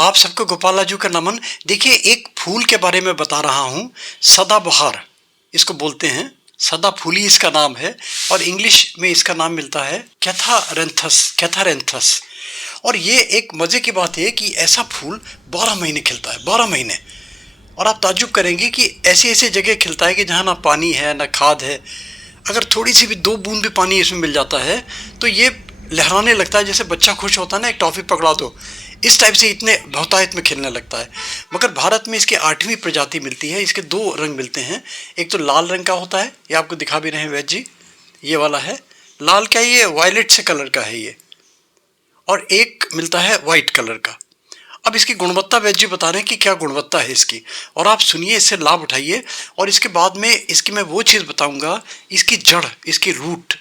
आप सबको गोपालाजू का नमन। देखिए, एक फूल के बारे में बता रहा हूँ, सदाबहार इसको बोलते हैं। सदा फूली इसका नाम है और इंग्लिश में इसका नाम मिलता है कैथारेंथस। और ये एक मज़े की बात है कि ऐसा फूल 12 महीने खिलता है, 12 महीने। और आप ताज्जुब करेंगे कि ऐसी ऐसी जगह खिलता है कि जहाँ ना पानी है ना खाद है। अगर थोड़ी सी भी 2 बूंद भी पानी इसमें मिल जाता है तो ये लहराने लगता है, जैसे बच्चा खुश होता है ना, एक टॉफ़ी पकड़ा दो, इस टाइप से इतने बहुतायत में खिलने लगता है। मगर भारत में इसकी 8वीं प्रजाति मिलती है। इसके 2 रंग मिलते हैं, एक तो लाल रंग का होता है, ये आपको दिखा भी रहे हैं वैद जी, ये वाला है लाल का, ये वायलेट से कलर का है ये, और एक मिलता है वाइट कलर का। अब इसकी गुणवत्ता वैद जी बता रहे हैं कि क्या गुणवत्ता है इसकी, और आप सुनिए, इससे लाभ उठाइए। और इसके बाद में इसकी मैं वो चीज़ बताऊंगा, इसकी जड़, इसकी रूट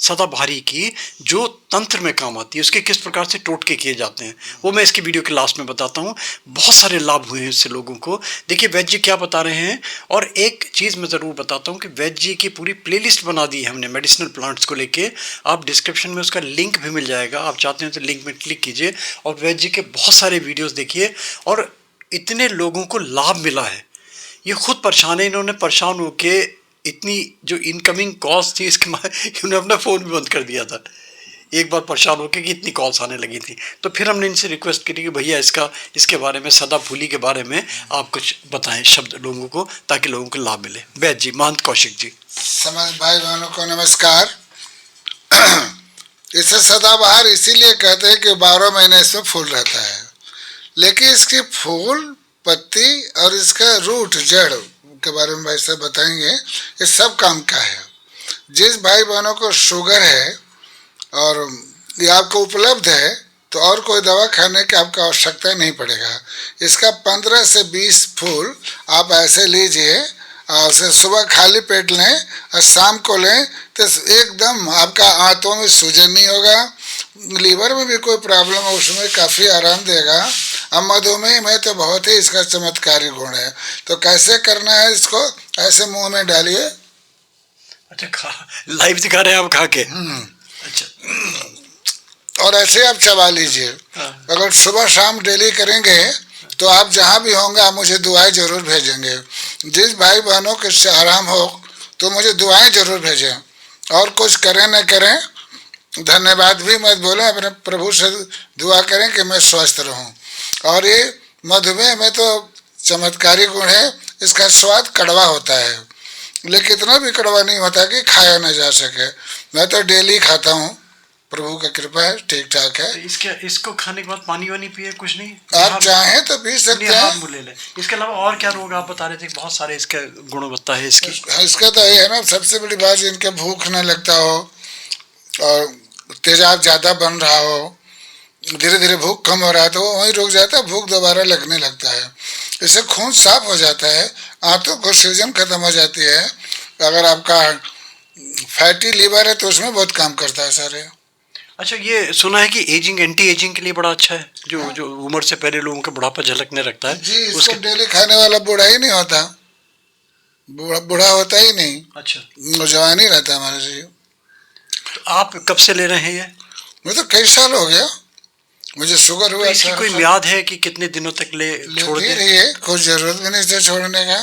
सदाबहारी की, जो तंत्र में काम आती है, उसके किस प्रकार से टोटके किए जाते हैं, वो मैं इसकी वीडियो के लास्ट में बताता हूँ। बहुत सारे लाभ हुए हैं इससे लोगों को। देखिए वैद जी क्या बता रहे हैं। और एक चीज़ मैं ज़रूर बताता हूँ कि वैद जी की पूरी प्लेलिस्ट बना दी है हमने मेडिसिनल प्लांट्स को लेके। आप डिस्क्रिप्शन में उसका लिंक भी मिल जाएगा, आप चाहते हैं तो लिंक में क्लिक कीजिए और वैद जी के बहुत सारे वीडियोज़ देखिए। और इतने लोगों को लाभ मिला है, ये खुद परेशान है, इन्होंने परेशान होके इतनी जो इनकमिंग कॉल्स थी इसके इन्होंने अपना फ़ोन भी बंद कर दिया था एक बार परेशान होकर कि इतनी कॉल्स आने लगी थी। तो फिर हमने इनसे रिक्वेस्ट करी कि भैया इसके बारे में, सदा फूली के बारे में आप कुछ बताएं शब्द लोगों को, ताकि लोगों को लाभ मिले। वैद जी, महंत कौशिक जी। समझ भाई बहनों को नमस्कार। इसे सदाबहार इसीलिए कहते हैं कि 12 महीने इसमें फूल रहता है, लेकिन इसकी फूल, पत्ती और इसका रूट, जड़ के बारे में भाई साहब बताएंगे। ये सब काम का है। जिस भाई बहनों को शुगर है और ये आपको उपलब्ध है, तो और कोई दवा खाने की आपको आवश्यकता नहीं पड़ेगा। इसका 15 से 20 फूल आप ऐसे लीजिए, उसे सुबह खाली पेट लें और शाम को लें, तो एकदम आपका आंतों में सूजन नहीं होगा, लीवर में भी कोई प्रॉब्लम है उसमें काफ़ी आराम देगा। अब मधुमेह में तो बहुत ही इसका चमत्कारी गुण है। तो कैसे करना है इसको, ऐसे मुंह में डालिए। अच्छा, लाइव दिखा रहे हैं आप खा के? अच्छा, और ऐसे आप चबा लीजिए। अगर सुबह शाम डेली करेंगे तो आप जहाँ भी होंगे आप मुझे दुआएं जरूर भेजेंगे। जिस भाई बहनों के से आराम हो तो मुझे दुआएं जरूर भेजें। और कुछ करें न करें, धन्यवाद भी मत बोलें, अपने प्रभु से दुआ करें कि मैं स्वस्थ रहूं। और ये मधुमेह में तो चमत्कारी गुण है, इसका स्वाद कड़वा होता है, लेकिन इतना भी कड़वा नहीं होता कि खाया न जा सके। मैं तो डेली खाता हूँ, प्रभु का कृपा है, ठीक ठाक है। तो इसको खाने के बाद पानी वानी पिए, कुछ नहीं? आप चाहें तो पी सकते हैं। ले लें। इसके अलावा और क्या रोग आप बता रहे थे? बहुत सारे इसका गुणवत्ता है इसकी। इसका तो ये है ना, सबसे बड़ी बात, इनके भूख न लगता हो और तेजाब ज़्यादा बन रहा हो, धीरे धीरे भूख कम हो रहा है तो वो वहीं रुक जाता है, भूख दोबारा लगने लगता है। इससे खून साफ हो जाता है, आंतों को सूजन खत्म हो जाती है। अगर आपका फैटी लीवर है तो उसमें बहुत काम करता है सारे। अच्छा, ये सुना है कि एजिंग, एंटी एजिंग के लिए बड़ा अच्छा है, जो उम्र से पहले लोगों का बुढ़ापा झलकने लगता है जी। इसको डेली खाने वाला बूढ़ा ही नहीं होता, बूढ़ा होता ही नहीं। अच्छा, नौजवान ही रहता है हमारे जी। तो आप कब से ले रहे हैं ये? मुझे तो कई साल हो गया, मुझे शुगर हुआ। तो इसकी कोई म्याद है कि कितने दिनों तक छोड़ दें? रही है, कुछ जरूरत भी नहीं इसे छोड़ने का।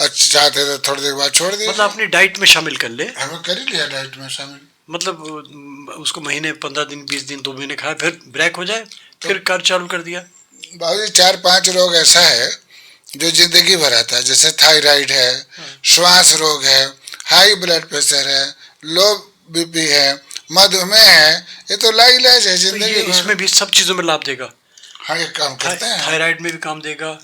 अच्छा, चाहते तो थोड़ी देर बाद छोड़ दिए। मतलब अपनी डाइट में शामिल कर ले। हमें कर ही लिया डाइट में शामिल। मतलब उसको महीने 15 दिन 20 दिन 2 महीने खाए, फिर ब्रेक हो जाए, फिर कर चालू कर दिया। बाबूजी 4-5 रोग ऐसा है जो जिंदगी भर आता है, जैसे थायराइड है, श्वास रोग है, हाई ब्लड प्रेशर है, लो बीपी है, मधुमेह है, ये तो लाइलाज है जिंदगी। तो इसमें भी सब चीजों में लाभ देगा? हाँ, ये काम करते हैं। थायराइड में भी काम देगा?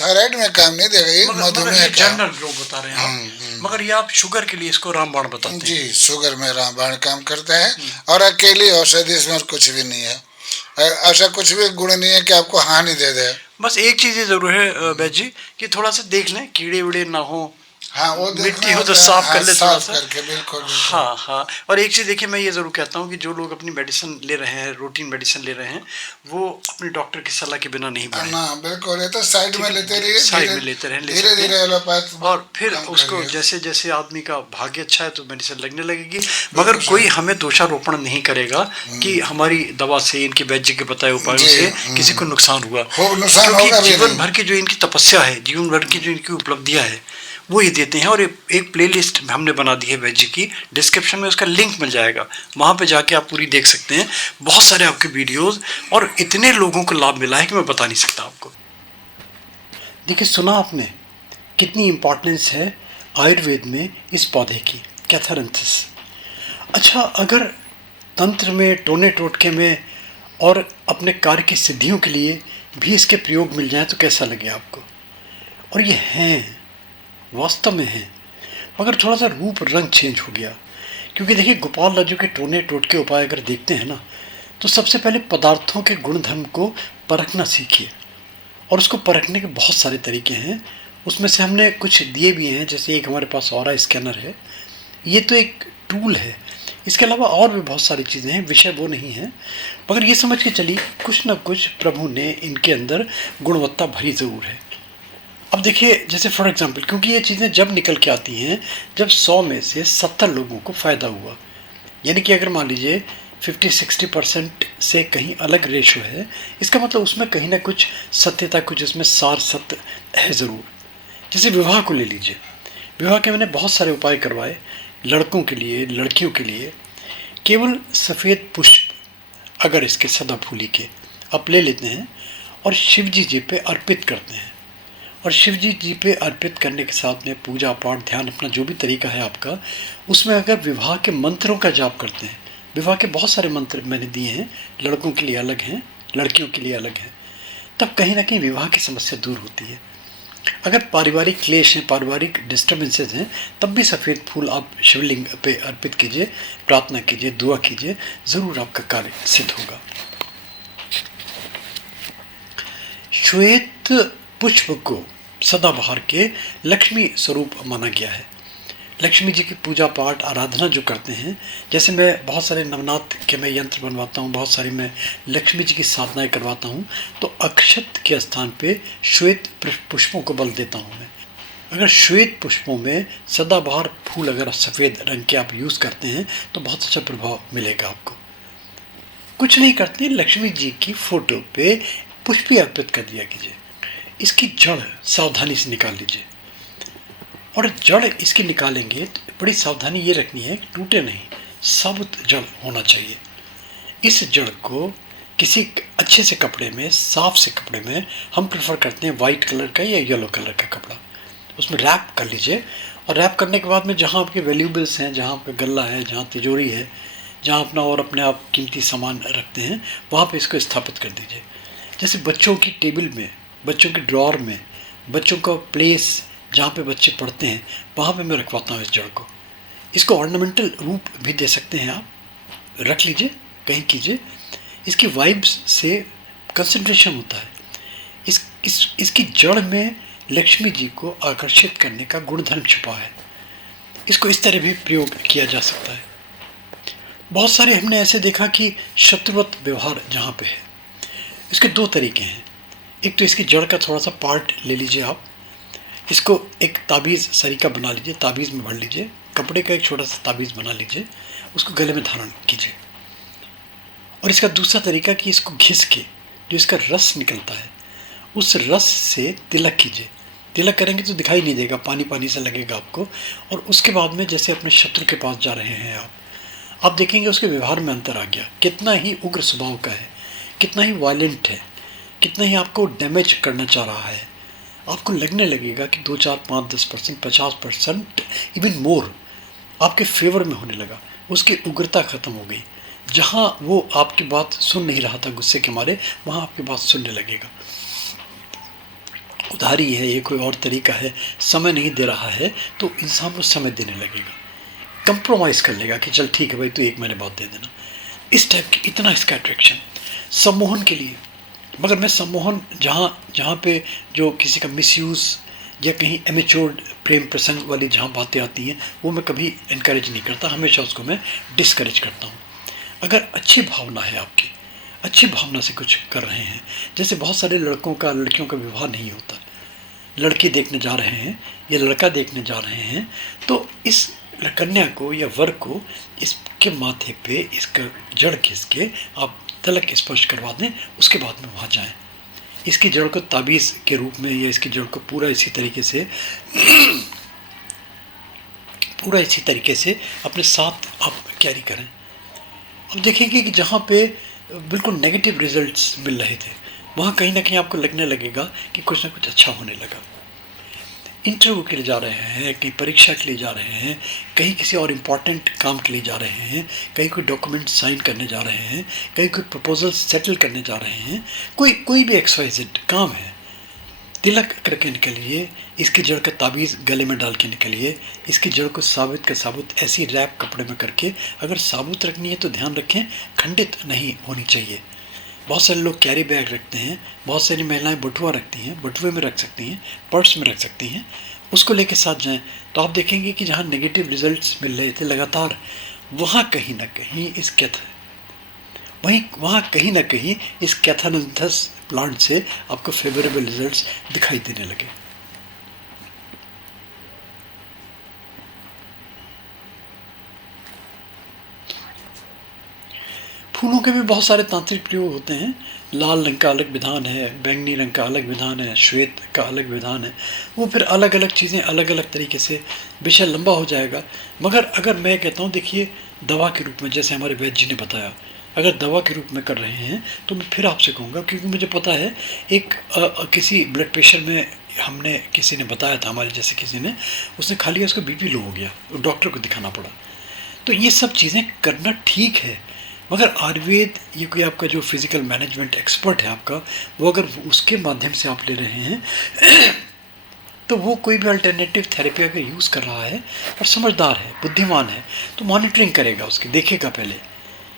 थायराइड में काम नहीं देगा, ये मधुमेह का जनरल रोग बता रहे हैं। मगर ये आप शुगर के लिए इसको रामबाण बताते हैं? जी, शुगर में रामबाण काम करता है, और अकेली औषधि इसमें कुछ भी नहीं है, ऐसा कुछ भी गुण नहीं है कि आपको हानि दे दे। बस एक चीज़ ये जरूर है वैद जी कि थोड़ा सा देख लें, कीड़े वीड़े ना हो, हाँ, वो देखना मिट्टी हो तो होता है, साफ हाँ, कर ले थोड़ा साफ सा। करके, बिल्कुल बिल्कुल। हाँ हाँ। और एक चीज़ देखिए, मैं ये ज़रूर कहता हूँ कि जो लोग अपनी मेडिसिन ले रहे हैं, रूटीन मेडिसिन ले रहे हैं, वो अपने डॉक्टर की सलाह के बिना नहीं बढ़े। ना बिल्कुल, ये तो साइड में लेते रहिए, साइड धीरे में लेते रहें, ले धीरे सकते धीरे हैं। एलोपैथ और फिर काम उसको करिए। जैसे जैसे आदमी का भाग्य अच्छा है तो मेडिसिन लगने लगेगी। बिल्कुल मगर कोई सही। हमें दोषारोपण नहीं करेगा कि हमारी दवा से, इनके वैद्य के बताए उपायों जी, से किसी को नुकसान हुआ। हो नुकसान क्योंकि होगा भी जीवन नहीं। भर की जो इनकी तपस्या है, जीवन भर की जो इनकी उपलब्धियां है, वो ये देते हैं। और एक प्लेलिस्ट हमने बना दी है वैद्य की, डिस्क्रिप्शन में उसका लिंक मिल जाएगा, वहाँ पे जाके आप पूरी देख सकते हैं। बहुत सारे आपके वीडियोस, और इतने लोगों को लाभ मिला है कि मैं बता नहीं सकता आपको। देखिए, सुना आपने कितनी इम्पोर्टेंस है आयुर्वेद में इस पौधे की, कैथारंथस। अच्छा, अगर तंत्र में, टोने टोटके में और अपने कार्य की सिद्धियों के लिए भी इसके प्रयोग मिल जाए तो कैसा लगे आपको? और ये हैं, वास्तव में हैं, मगर थोड़ा सा रूप रंग चेंज हो गया। क्योंकि देखिए, गोपाल राजू के टोने टोटके उपाय अगर देखते हैं ना, तो सबसे पहले पदार्थों के गुणधर्म को परखना सीखिए। और उसको परखने के बहुत सारे तरीके हैं, उसमें से हमने कुछ दिए भी हैं। जैसे एक हमारे पास ऑरा स्कैनर है, ये तो एक टूल है। इसके अलावा और भी बहुत सारी चीज़ें हैं, विषय वो नहीं है, मगर ये समझ के चलिए कुछ ना कुछ प्रभु ने इनके अंदर गुणवत्ता भरी ज़रूर है। अब देखिए, जैसे फॉर एग्जांपल, क्योंकि ये चीज़ें जब निकल के आती हैं जब 100 में से 70 लोगों को फ़ायदा हुआ, यानी कि अगर मान लीजिए 50-60% से कहीं अलग रेशो है, इसका मतलब उसमें कहीं ना कुछ सत्यता, कुछ इसमें सार सत्य है ज़रूर। जैसे विवाह को ले लीजिए, विवाह के मैंने बहुत सारे उपाय करवाए, लड़कों के लिए, लड़कियों के लिए। केवल सफ़ेद पुष्प अगर इसके सदाफूली के आप ले लेते हैं और शिव जी पे अर्पित करते हैं, और शिव जी पे अर्पित करने के साथ में पूजा पाठ, ध्यान, अपना जो भी तरीका है आपका, उसमें अगर विवाह के मंत्रों का जाप करते हैं, विवाह के बहुत सारे मंत्र मैंने दिए हैं, लड़कों के लिए अलग हैं, लड़कियों के लिए अलग हैं, तब कहीं ना कहीं विवाह की समस्या दूर होती है। अगर पारिवारिक क्लेश हैं, पारिवारिक डिस्टर्बेंसेस हैं, तब भी सफ़ेद फूल आप शिवलिंग पे अर्पित कीजिए, प्रार्थना कीजिए, दुआ कीजिए, ज़रूर आपका कार्य सिद्ध होगा। श्वेत पुष्प को सदाबहार के लक्ष्मी स्वरूप माना गया है। लक्ष्मी जी की पूजा पाठ, आराधना जो करते हैं, जैसे मैं बहुत सारे नवनाथ के मैं यंत्र बनवाता हूँ, बहुत सारी मैं लक्ष्मी जी की साधनाएं करवाता हूँ, तो अक्षत के स्थान पे श्वेत पुष्पों को बल देता हूँ मैं। अगर श्वेत पुष्पों में सदाबहार फूल अगर सफ़ेद रंग के आप यूज़ करते हैं तो बहुत अच्छा प्रभाव मिलेगा आपको। कुछ नहीं करते, लक्ष्मी जी की फ़ोटो पे पुष्प ही अर्पित कर दिया कीजिए। इसकी जड़ सावधानी से निकाल लीजिए, और जड़ इसकी निकालेंगे तो बड़ी सावधानी ये रखनी है कि टूटे नहीं, साबुत जड़ होना चाहिए। इस जड़ को किसी अच्छे से कपड़े में, साफ से कपड़े में, हम प्रेफर करते हैं वाइट कलर का या येलो कलर का कपड़ा, उसमें रैप कर लीजिए। और रैप करने के बाद में जहाँ आपके वैल्यूबल्स हैं, जहाँ आपका गल्ला है, जहाँ तिजोरी है, जहाँ अपना और अपने आप कीमती सामान रखते हैं, वहाँ पे इसको स्थापित कर दीजिए। जैसे बच्चों की टेबल में, बच्चों के ड्रॉर में, बच्चों का प्लेस जहाँ पे बच्चे पढ़ते हैं, वहाँ पे मैं रखवाता हूँ इस जड़ को। इसको ऑर्नामेंटल रूप भी दे सकते हैं आप, रख लीजिए, कहीं कीजिए। इसकी वाइब्स से कंसंट्रेशन होता है। इसकी जड़ में लक्ष्मी जी को आकर्षित करने का गुणधर्म छुपा है। इसको इस तरह भी प्रयोग किया जा सकता है। बहुत सारे हमने ऐसे देखा कि शत्रुवत व्यवहार जहाँ पे है, इसके दो तरीके हैं। एक तो इसकी जड़ का थोड़ा सा पार्ट ले लीजिए आप, इसको एक ताबीज़ सरीका बना लीजिए, ताबीज़ में भर लीजिए, कपड़े का एक छोटा सा ताबीज़ बना लीजिए, उसको गले में धारण कीजिए। और इसका दूसरा तरीका कि इसको घिस के जो इसका रस निकलता है, उस रस से तिलक कीजिए। तिलक करेंगे तो दिखाई नहीं देगा, पानी पानी से लगेगा आपको। और उसके बाद में जैसे अपने शत्रु के पास जा रहे हैं आप देखेंगे उसके व्यवहार में अंतर आ गया, कितना ही उग्र स्वभाव का है, कितना ही वायलेंट है, कितना ही आपको डैमेज करना चाह रहा है। आपको लगने लगेगा कि 2, 4, 5, 10%, 50%, इवन मोर आपके फेवर में होने लगा। उसकी उग्रता ख़त्म हो गई। जहाँ वो आपकी बात सुन नहीं रहा था गुस्से के मारे, वहाँ आपकी बात सुनने लगेगा। उधारी है, ये कोई और तरीका है, समय नहीं दे रहा है तो इंसान को समय देने लगेगा, कंप्रोमाइज़ कर लेगा कि चल ठीक है भाई, तू 1 महीने बाद दे देना। इस टाइप की इतना इसका अट्रैक्शन सम्मोहन के लिए। मगर मैं सम्मोहन जहाँ पे जो किसी का मिसयूज़ या कहीं एमेच्योर्ड प्रेम प्रसंग वाली जहाँ बातें आती हैं वो मैं कभी इनकरेज नहीं करता, हमेशा उसको मैं डिस्करेज करता हूँ। अगर अच्छी भावना है आपकी, अच्छी भावना से कुछ कर रहे हैं, जैसे बहुत सारे लड़कों का लड़कियों का विवाह नहीं होता, लड़की देखने जा रहे हैं या लड़का देखने जा रहे हैं, तो इस कन्या को या वर को इसके माथे पे इसका जड़ घिस के आप तिलक स्पर्श करवा दें, उसके बाद में वहाँ जाएं। इसकी जड़ को ताबीज़ के रूप में या इसकी जड़ को पूरा इसी तरीके से अपने साथ आप कैरी करें। अब देखेंगे कि जहाँ पे बिल्कुल नेगेटिव रिजल्ट्स मिल रहे थे, वहाँ कहीं ना कहीं आपको लगने लगेगा कि कुछ ना कुछ अच्छा होने लगा। इंटरव्यू के लिए जा रहे हैं, कहीं परीक्षा के लिए जा रहे हैं, कहीं किसी और इम्पॉर्टेंट काम के लिए जा रहे हैं, कहीं कोई डॉक्यूमेंट साइन करने जा रहे हैं, कहीं कोई प्रपोजल सेटल करने जा रहे हैं, कोई भी XYZ काम है, तिलक करके निकलिए, इसकी जड़ का ताबीज़ गले में डाल के निकलिए, इसकी जड़ को साबुत का साबुत ऐसी रैप कपड़े में करके, अगर साबुत रखनी है तो ध्यान रखें खंडित नहीं होनी चाहिए। बहुत सारे लोग कैरी बैग रखते हैं, बहुत सारी महिलाएं बटुआ रखती हैं, बटुए में रख सकती हैं, पर्स में रख सकती हैं, उसको लेके साथ जाएं तो आप देखेंगे कि जहाँ नेगेटिव रिजल्ट्स मिल रहे थे लगातार, वहाँ कहीं ना कहीं इस कैथानथस प्लांट से आपको फेवरेबल रिजल्ट्स दिखाई देने लगे। फूलों के भी बहुत सारे तांत्रिक प्रयोग होते हैं। लाल रंग का अलग विधान है, बैंगनी रंग का अलग विधान है, श्वेत का अलग विधान है, वो फिर अलग अलग चीज़ें अलग अलग तरीके से, विषय लंबा हो जाएगा। मगर अगर मैं कहता हूँ देखिए दवा के रूप में, जैसे हमारे वैद्य जी ने बताया, अगर दवा के रूप में कर रहे हैं तो मैं फिर आपसे कहूँगा, क्योंकि मुझे पता है एक किसी ब्लड प्रेशर में हमने किसी ने बताया था, हमारे जैसे किसी ने, उसने खा लिया, उसका BP लो हो गया, डॉक्टर को दिखाना पड़ा। तो ये सब चीज़ें करना ठीक है, मगर आयुर्वेद ये कोई आपका जो फिज़िकल मैनेजमेंट एक्सपर्ट है आपका, वो अगर उसके माध्यम से आप ले रहे हैं तो वो कोई भी अल्टरनेटिव थेरेपी अगर यूज़ कर रहा है और समझदार है, बुद्धिमान है, तो मॉनिटरिंग करेगा, उसकी देखेगा पहले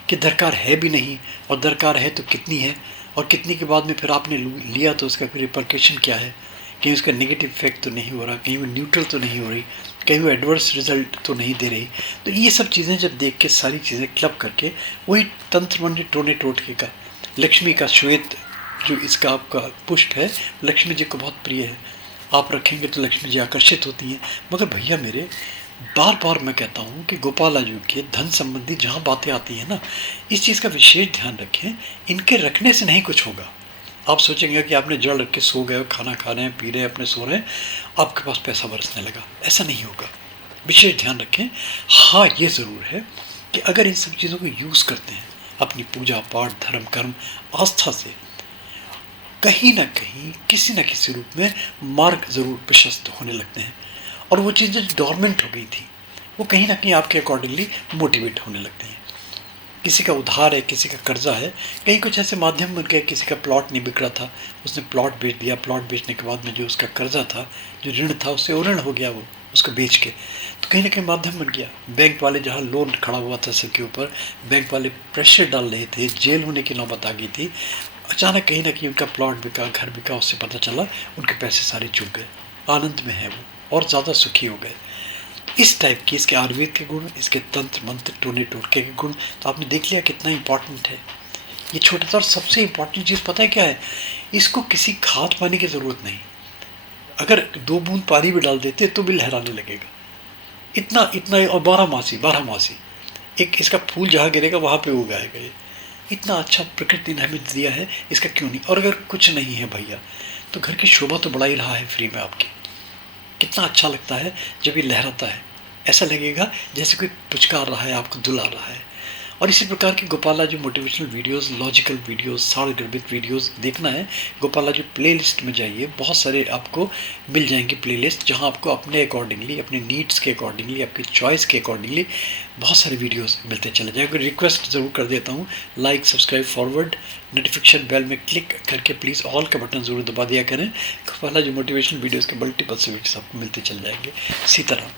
कि दरकार है भी नहीं, और दरकार है तो कितनी है, और कितनी के बाद में फिर आपने लिया तो उसका फिर रिपरकशन क्या है, कहीं उसका नेगेटिव इफेक्ट तो नहीं हो रहा, कहीं वो न्यूट्रल तो नहीं हो रही, कहीं वो एडवर्स रिजल्ट तो नहीं दे रही। तो ये सब चीज़ें जब देख के, सारी चीज़ें क्लब करके, वही तंत्र मंत्र टोने टोटके का, लक्ष्मी का श्वेत जो इसका आपका पुष्प है, लक्ष्मी जी को बहुत प्रिय है, आप रखेंगे तो लक्ष्मी जी आकर्षित होती हैं। मगर भैया मेरे, बार बार मैं कहता हूँ कि गोपालाजू के धन संबंधी जहाँ बातें आती हैं ना, इस चीज़ का विशेष ध्यान रखें, इनके रखने से नहीं कुछ होगा। आप सोचेंगे कि आपने जड़ रख के सो गए, खाना खा रहे हैं, पी रहे हैं, अपने सो रहे हैं, आपके पास पैसा बरसने लगा, ऐसा नहीं होगा। विशेष ध्यान रखें। हाँ, ये ज़रूर है कि अगर इन सब चीज़ों को यूज़ करते हैं अपनी पूजा पाठ, धर्म कर्म, आस्था से, कहीं ना कहीं किसी न किसी रूप में मार्ग ज़रूर प्रशस्त होने लगते हैं, और वो चीज़ें जो डॉर्मेंट हो गई थी वो कहीं ना कहीं आपके अकॉर्डिंगली मोटिवेट होने लगती हैं। किसी का उधार है, किसी का कर्जा है, कहीं कुछ ऐसे माध्यम बन गए, किसी का प्लॉट नहीं बिक रहा था, उसने प्लॉट बेच दिया, प्लॉट बेचने के बाद में जो उसका कर्जा था, जो ऋण था, उससे ऋण हो गया, वो उसको बेच के, तो कहीं ना कहीं माध्यम बन गया। बैंक वाले जहाँ लोन खड़ा हुआ था सबके ऊपर, बैंक वाले प्रेशर डाल रहे थे, जेल होने की नौबत आ गई थी, अचानक कहीं ना कहीं उनका प्लॉट बिका, घर बिका, उससे पता चला उनके पैसे सारे चूक गए, आनंद में है वो और ज़्यादा सुखी हो गए। इस टाइप की इसके आयुर्वेद के गुण, इसके तंत्र मंत्र टोने टोटके के गुण, तो आपने देख लिया कितना इंपॉर्टेंट है ये छोटा सा। और सबसे इम्पॉर्टेंट चीज़ पता है क्या है, इसको किसी खाद पानी की ज़रूरत नहीं, अगर 2 बूंद पानी भी डाल देते तो भी लहराने लगेगा, इतना इतना। और 12 मासी एक इसका फूल जहाँ गिरेगा वहाँ पे उगाएगा। ये इतना अच्छा प्रकृति ने हमें दिया है, इसका क्यों नहीं। और अगर कुछ नहीं है भैया, तो घर की शोभा तो बढ़ा ही रहा है फ्री में आपकी। कितना अच्छा लगता है जब ये लहराता है, ऐसा लगेगा जैसे कोई पुचकार रहा है, आपको दुला रहा है। और इसी प्रकार के गोपालाजू मोटिवेशनल वीडियोस, लॉजिकल वीडियोस, सारगर्भित वीडियोस देखना है, गोपालाजू प्लेलिस्ट में जाइए, बहुत सारे आपको मिल जाएंगे प्लेलिस्ट, जहां आपको अपने अकॉर्डिंगली, अपने नीड्स के अकॉर्डिंगली, आपकी चॉइस के अकॉर्डिंगली बहुत सारे वीडियोस मिलते चले जाएंगे। रिक्वेस्ट ज़रूर कर देता हूँ, like, subscribe, forward, notification bell में क्लिक करके प्लीज़ ऑल का बटन ज़रूर दबा दिया करें। गोपालाजू मोटिवेशनल वीडियोज़ के मल्टीपल से वीडियोस आपको मिलते चल जाएंगे। सीताराम।